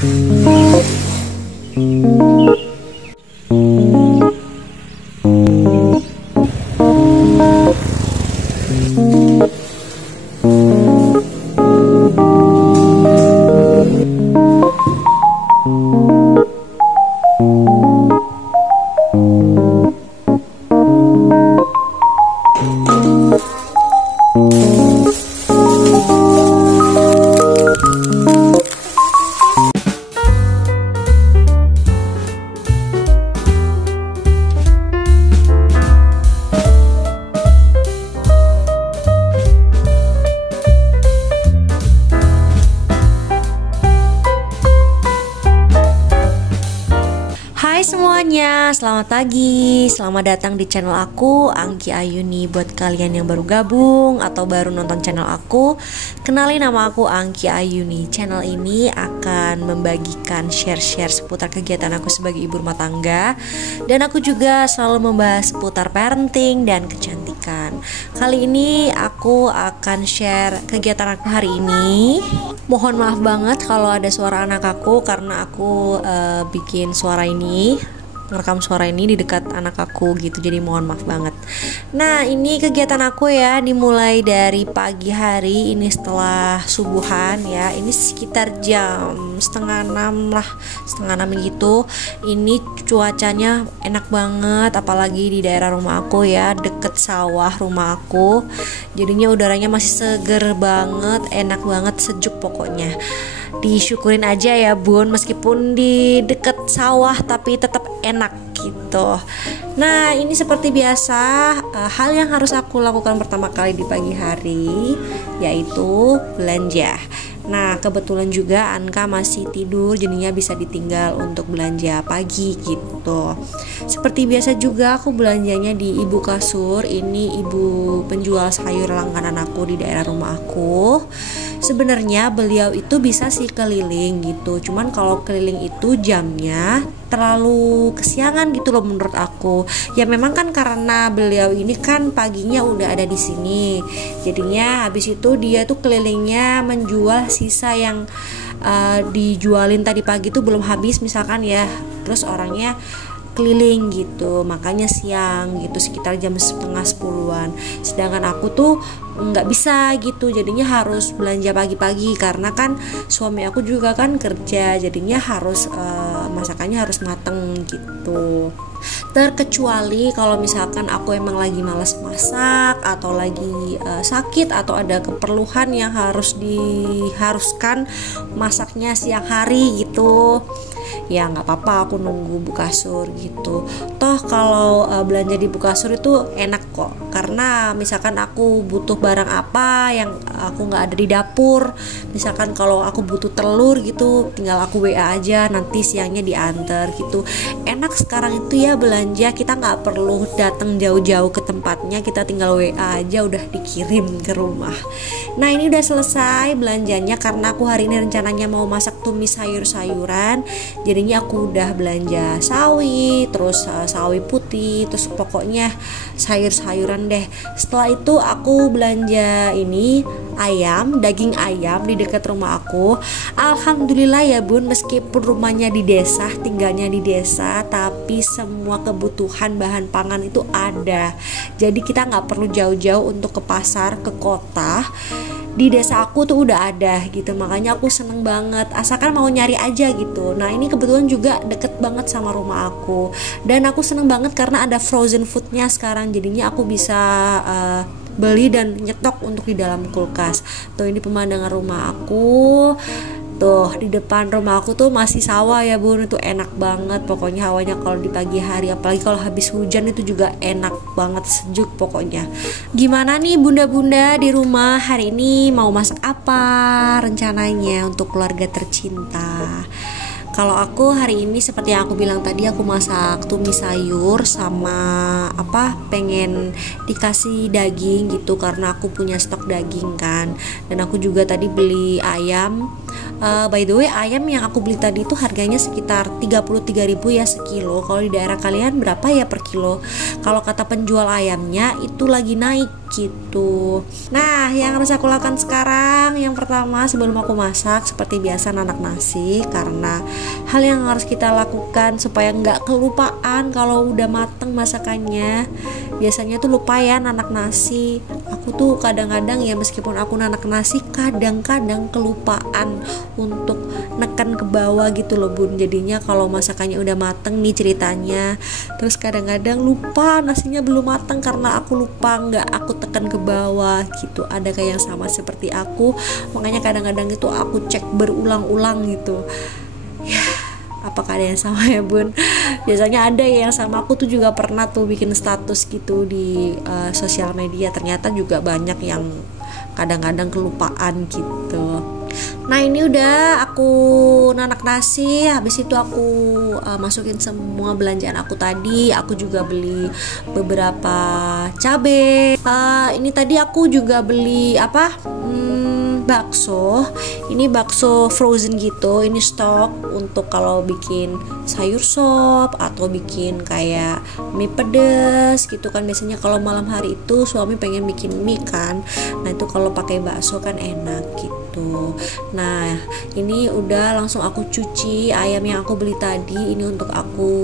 Hai semuanya, selamat pagi. Selamat datang di channel aku, Angki Ayuni. Buat kalian yang baru gabung atau baru nonton channel aku, kenalin, nama aku Angki Ayuni. Channel ini akan membagikan share-share seputar kegiatan aku sebagai ibu rumah tangga. Dan aku juga selalu membahas seputar parenting dan kecantikan. Kali ini aku akan share kegiatan aku hari ini. Mohon maaf banget kalau ada suara anak aku, karena aku bikin suara ini, ngerekam suara ini di dekat anak aku gitu, jadi mohon maaf banget. Nah, ini kegiatan aku ya, dimulai dari pagi hari ini setelah subuhan ya. Ini sekitar jam setengah 6 lah, setengah 6 gitu. Ini cuacanya enak banget, apalagi di daerah rumah aku ya, deket sawah rumah aku. Jadinya udaranya masih seger banget, enak banget, sejuk pokoknya. Disyukurin aja ya bun, meskipun di deket sawah tapi tetap enak gitu. Nah, ini seperti biasa, hal yang harus aku lakukan pertama kali di pagi hari yaitu belanja. Nah, kebetulan juga Anka masih tidur, jadinya bisa ditinggal untuk belanja pagi gitu. Seperti biasa juga aku belanjanya di Ibu Kasur. Ini ibu penjual sayur langganan aku di daerah rumah aku. Sebenarnya beliau itu bisa sih keliling gitu, cuman kalau keliling itu jamnya terlalu kesiangan gitu loh menurut aku. Ya memang kan karena beliau ini kan paginya udah ada di sini, jadinya habis itu dia tuh kelilingnya menjual sisa yang dijualin tadi pagi tuh belum habis misalkan ya, terus orangnya keliling gitu, makanya siang gitu, sekitar jam setengah 10-an. Sedangkan aku tuh nggak bisa gitu, jadinya harus belanja pagi-pagi karena kan suami aku juga kan kerja, jadinya harus masakannya harus mateng gitu. Terkecuali kalau misalkan aku emang lagi malas masak atau lagi sakit atau ada keperluan yang diharuskan masaknya siang hari gitu, ya nggak apa-apa, aku nunggu Bu Kasur gitu. Toh kalau belanja di Bu Kasur itu enak kok, karena misalkan aku butuh barang apa yang aku nggak ada di dapur, misalkan kalau aku butuh telur gitu, tinggal aku WA aja, nanti siangnya diantar gitu. Enak sekarang itu ya belanja, kita nggak perlu datang jauh-jauh ke tempatnya, kita tinggal WA aja udah dikirim ke rumah. Nah, ini udah selesai belanjanya karena aku hari ini rencananya mau masak tumis sayur-sayuran. Jadinya aku udah belanja sawi, terus sawi putih, terus pokoknya sayur-sayuran deh. Setelah itu aku belanja ini ayam, daging ayam di dekat rumah aku. Alhamdulillah ya bun, meskipun rumahnya di desa, tinggalnya di desa, tapi semua kebutuhan bahan pangan itu ada. Jadi kita nggak perlu jauh-jauh untuk ke pasar, ke kota. Di desa aku tuh udah ada gitu, makanya aku seneng banget, asalkan mau nyari aja gitu. Nah, ini kebetulan juga deket banget sama rumah aku, dan aku seneng banget karena ada frozen foodnya sekarang, jadinya aku bisa beli dan nyetok untuk di dalam kulkas. Tuh, ini pemandangan rumah aku. Tuh, di depan rumah aku tuh masih sawah ya bun, itu enak banget pokoknya hawanya kalau di pagi hari, apalagi kalau habis hujan itu juga enak banget, sejuk pokoknya. Gimana nih bunda-bunda di rumah, hari ini mau masak apa rencananya untuk keluarga tercinta? Kalau aku hari ini seperti yang aku bilang tadi, aku masak tumis sayur sama pengen dikasih daging gitu karena aku punya stok daging kan. Dan aku juga tadi beli ayam By the way, ayam yang aku beli tadi itu harganya sekitar 33.000 ya sekilo. Kalau di daerah kalian berapa ya per kilo? Kalau kata penjual ayamnya itu lagi naik gitu. Nah, yang harus aku lakukan sekarang, yang pertama sebelum aku masak seperti biasa nanak nasi, karena hal yang harus kita lakukan supaya nggak kelupaan kalau udah mateng masakannya. Biasanya tuh lupa ya nanak nasi. Aku tuh kadang-kadang ya meskipun aku nanak nasi kadang-kadang kelupaan untuk neken ke bawah gitu loh bun. Jadinya kalau masakannya udah mateng nih ceritanya, terus kadang-kadang lupa nasinya belum mateng karena aku lupa nggak aku tekan ke bawah gitu. Ada kayak yang sama seperti aku, makanya kadang-kadang itu aku cek berulang-ulang gitu ya. Apakah ada yang sama ya bun? Biasanya ada ya yang sama. Aku tuh juga pernah tuh bikin status gitu di sosial media, ternyata juga banyak yang kadang-kadang kelupaan gitu. Nah ini udah aku nanak nasi, habis itu aku masukin semua belanjaan aku tadi. Aku juga beli beberapa cabai. Ini tadi aku juga beli bakso. Ini bakso frozen gitu. Ini stok untuk kalau bikin sayur sop atau bikin kayak mie pedes gitu kan. Biasanya kalau malam hari itu suami pengen bikin mie kan. Nah itu kalau pakai bakso kan enak gitu. Nah ini udah langsung aku cuci ayam yang aku beli tadi. Ini untuk aku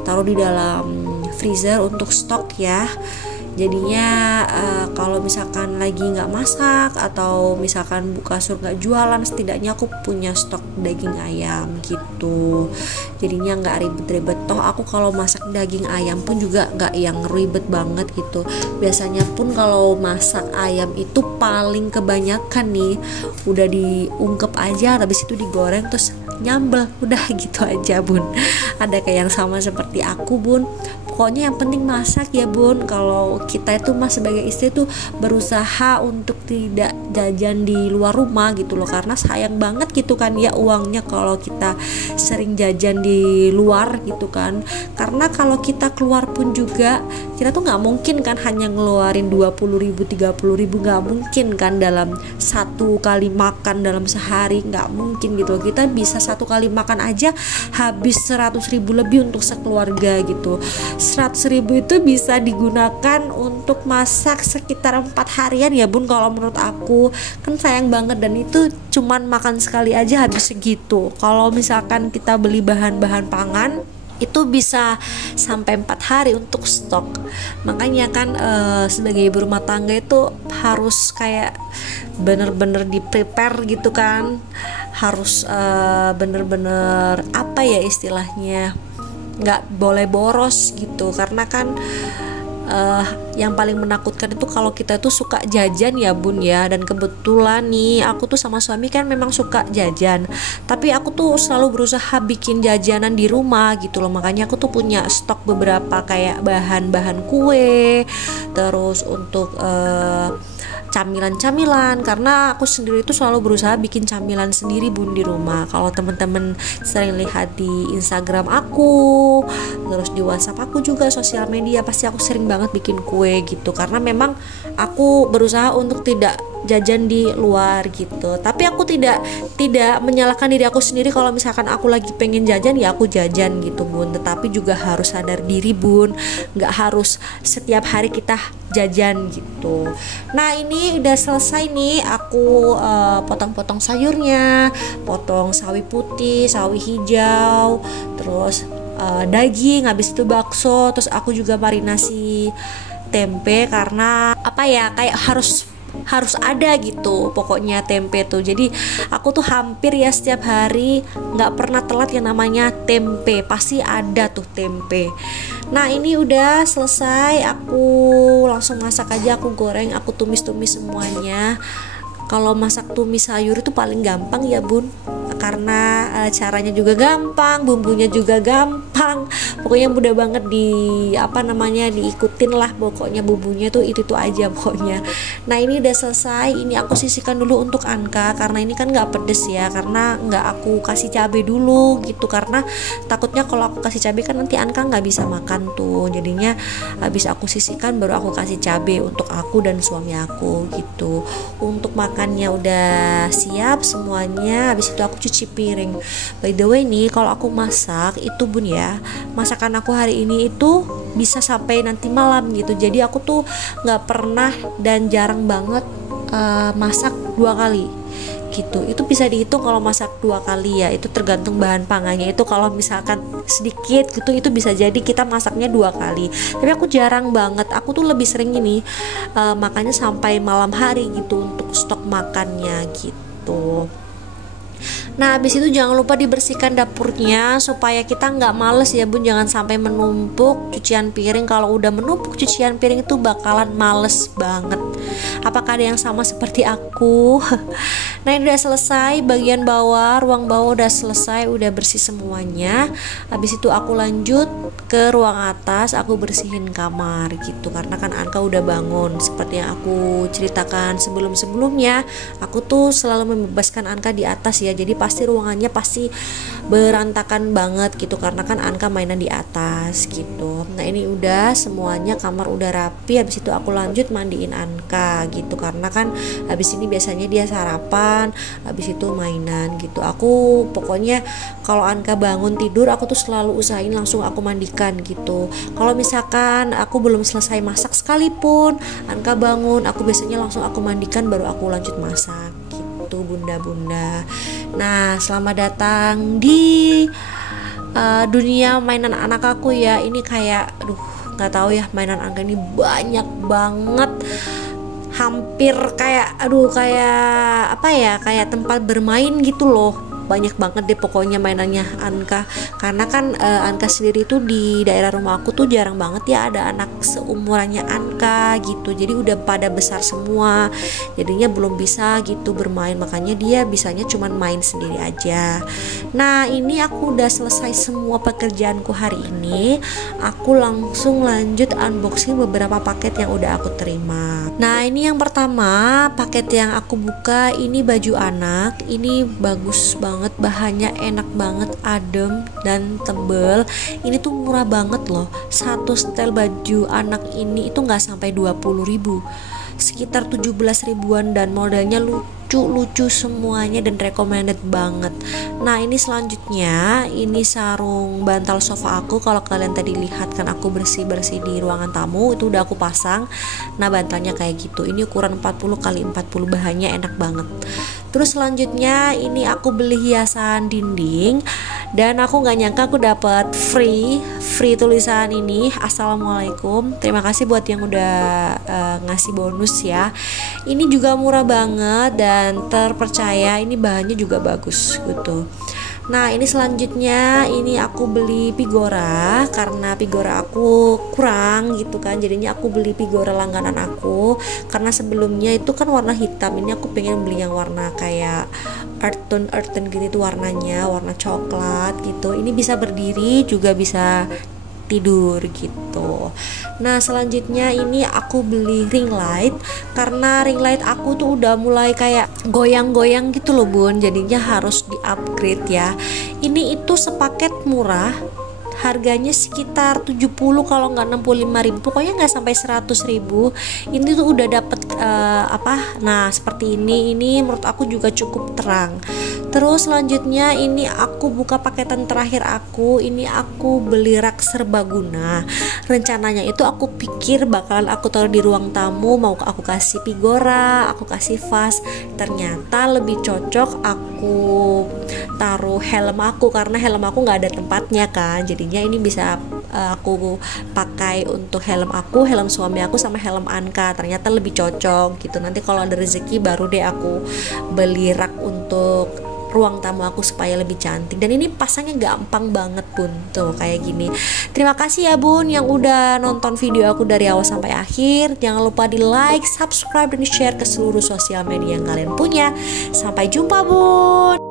taruh di dalam freezer untuk stok ya. Jadinya kalau misalkan lagi nggak masak atau misalkan buka surga jualan, setidaknya aku punya stok daging ayam gitu. Jadinya nggak ribet-ribet. Toh aku kalau masak daging ayam pun juga nggak yang ribet banget gitu. Biasanya pun kalau masak ayam itu paling kebanyakan nih udah diungkep aja, habis itu digoreng terus nyambel, udah gitu aja bun. Ada kayak yang sama seperti aku bun. Pokoknya yang penting masak ya bun. Kalau kita itu sebagai istri tuh berusaha untuk tidak jajan di luar rumah gitu loh, karena sayang banget gitu kan ya uangnya kalau kita sering jajan di luar gitu kan. Karena kalau kita keluar pun juga kita tuh nggak mungkin kan hanya ngeluarin 20.000 30.000, nggak mungkin kan dalam satu kali makan dalam sehari, nggak mungkin gitu. Kita bisa satu kali makan aja habis 100.000 lebih untuk sekeluarga gitu. 100.000 itu bisa digunakan untuk masak sekitar 4 harian ya bun kalau menurut aku. Kan sayang banget, dan itu cuman makan sekali aja habis segitu. Kalau misalkan kita beli bahan-bahan pangan itu bisa sampai 4 hari untuk stok. Makanya kan sebagai ibu rumah tangga itu harus kayak bener-bener di prepare gitu kan. Harus bener-bener apa ya istilahnya, nggak boleh boros gitu. Karena kan yang paling menakutkan itu kalau kita tuh suka jajan ya bun ya. Dan kebetulan nih aku tuh sama suami kan memang suka jajan, tapi aku tuh selalu berusaha bikin jajanan di rumah gitu loh. Makanya aku tuh punya stok beberapa kayak bahan-bahan kue, terus untuk camilan-camilan, karena aku sendiri itu selalu berusaha bikin camilan sendiri bun di rumah. Kalau temen-temen sering lihat di Instagram aku, terus di WhatsApp aku juga sosial media, pasti aku sering banget bikin kue gitu. Karena memang aku berusaha untuk tidak jajan di luar gitu. Tapi aku tidak menyalahkan diri aku sendiri kalau misalkan aku lagi pengen jajan ya aku jajan gitu bun. Tetapi juga harus sadar diri bun, nggak harus setiap hari kita jajan gitu. Nah ini udah selesai nih, aku potong-potong sayurnya, potong sawi putih, sawi hijau, terus daging, habis itu bakso, terus aku juga marinasi tempe karena apa ya, kayak harus ada gitu pokoknya tempe tuh. Jadi aku tuh hampir ya setiap hari nggak pernah telat yang namanya tempe, pasti ada tuh tempe. Nah ini udah selesai, aku langsung masak aja, aku goreng, aku tumis-tumis semuanya. Kalau masak tumis sayur itu paling gampang ya bun, karena caranya juga gampang, bumbunya juga gampang, gampang, pokoknya mudah banget diikutin lah, pokoknya bumbunya tuh itu aja pokoknya. Nah ini udah selesai, ini aku sisihkan dulu untuk Anka karena ini kan nggak pedes ya, karena nggak aku kasih cabai dulu gitu, karena takutnya kalau aku kasih cabai kan nanti Anka nggak bisa makan tuh, jadinya habis aku sisihkan baru aku kasih cabai untuk aku dan suami aku gitu. Untuk makannya udah siap semuanya, habis itu aku cuci piring. By the way nih, kalau aku masak itu bun ya, masakan aku hari ini itu bisa sampai nanti malam gitu, jadi aku tuh nggak pernah dan jarang banget masak 2 kali gitu. Itu bisa dihitung kalau masak 2 kali ya, itu tergantung bahan pangannya. Itu kalau misalkan sedikit gitu, itu bisa jadi kita masaknya 2 kali, tapi aku jarang banget, aku tuh lebih sering ini makannya sampai malam hari gitu untuk stok makannya gitu. Nah habis itu jangan lupa dibersihkan dapurnya supaya kita nggak males ya bun, jangan sampai menumpuk cucian piring. Kalau udah menumpuk cucian piring itu bakalan males banget. Apakah ada yang sama seperti aku? Nah ini udah selesai bagian bawah, ruang bawah udah selesai, udah bersih semuanya. Habis itu aku lanjut ke ruang atas, aku bersihin kamar gitu, karena kan Anka udah bangun. Seperti yang aku ceritakan sebelum-sebelumnya, aku tuh selalu membebaskan Anka di atas ya, jadi pasti ruangannya pasti berantakan banget gitu, karena kan Anka mainan di atas gitu. Nah ini udah semuanya, kamar udah rapi. Habis itu aku lanjut mandiin Anka gitu, karena kan habis ini biasanya dia sarapan, habis itu mainan gitu. Aku pokoknya kalau Anka bangun tidur, aku tuh selalu usahain langsung aku mandikan gitu. Kalau misalkan aku belum selesai masak sekalipun, Anka bangun, aku biasanya langsung aku mandikan baru aku lanjut masak gitu bunda-bunda. Nah selamat datang di dunia mainan anak aku ya. Ini kayak nggak tahu ya, mainan Anka ini banyak banget, hampir kayak kayak tempat bermain gitu loh. Banyak banget deh pokoknya mainannya Anka, karena kan Anka sendiri tuh di daerah rumah aku tuh jarang banget ya ada anak seumurannya Anka gitu, jadi udah pada besar semua, jadinya belum bisa gitu bermain, makanya dia bisanya cuman main sendiri aja. Nah ini aku udah selesai semua pekerjaanku hari ini, aku langsung lanjut unboxing beberapa paket yang udah aku terima. Nah ini yang pertama paket yang aku buka, ini baju anak, ini bagus banget, bahannya enak banget, adem dan tebel. Ini tuh murah banget loh, satu setel baju anak ini itu nggak sampai 20.000, sekitar 17 ribuan, dan modelnya lucu semuanya dan recommended banget. Nah ini selanjutnya, ini sarung bantal sofa aku. Kalau kalian tadi lihat kan aku bersih-bersih di ruangan tamu, itu udah aku pasang. Nah bantalnya kayak gitu, ini ukuran 40 x 40, bahannya enak banget. Terus selanjutnya ini aku beli hiasan dinding, dan aku nggak nyangka aku dapat free tulisan ini, assalamualaikum. Terima kasih buat yang udah ngasih bonus ya. Ini juga murah banget dan terpercaya, ini bahannya juga bagus gitu. Nah ini selanjutnya, ini aku beli Pigora karena Pigora aku kurang gitu kan, jadinya aku beli Pigora langganan aku, karena sebelumnya itu kan warna hitam, ini aku pengen beli yang warna kayak earth tone gitu warnanya, warna coklat gitu. Ini bisa berdiri juga bisa tidur gitu. Nah selanjutnya ini aku beli ring light, karena ring light aku tuh udah mulai kayak goyang-goyang gitu loh bun, jadinya harus di upgrade ya. Ini itu sepaket murah, harganya sekitar 70 kalau nggak 65.000, pokoknya nggak sampai 100.000. Ini tuh udah dapet nah seperti ini menurut aku juga cukup terang. Terus selanjutnya ini aku buka paketan terakhir aku, ini aku beli rak serbaguna. Rencananya itu aku pikir bakalan aku taruh di ruang tamu, mau aku kasih Pigora, aku kasih vas. Ternyata lebih cocok aku taruh helm aku, karena helm aku nggak ada tempatnya kan, jadinya ini bisa aku pakai untuk helm aku, helm suami aku, sama helm Anka. Ternyata lebih cocok gitu. Nanti kalau ada rezeki baru deh aku beli rak untuk ruang tamu aku supaya lebih cantik. Dan ini pasangnya gampang banget pun, tuh kayak gini. Terima kasih ya bun yang udah nonton video aku dari awal sampai akhir. Jangan lupa di like, subscribe, dan share ke seluruh sosial media yang kalian punya. Sampai jumpa bun.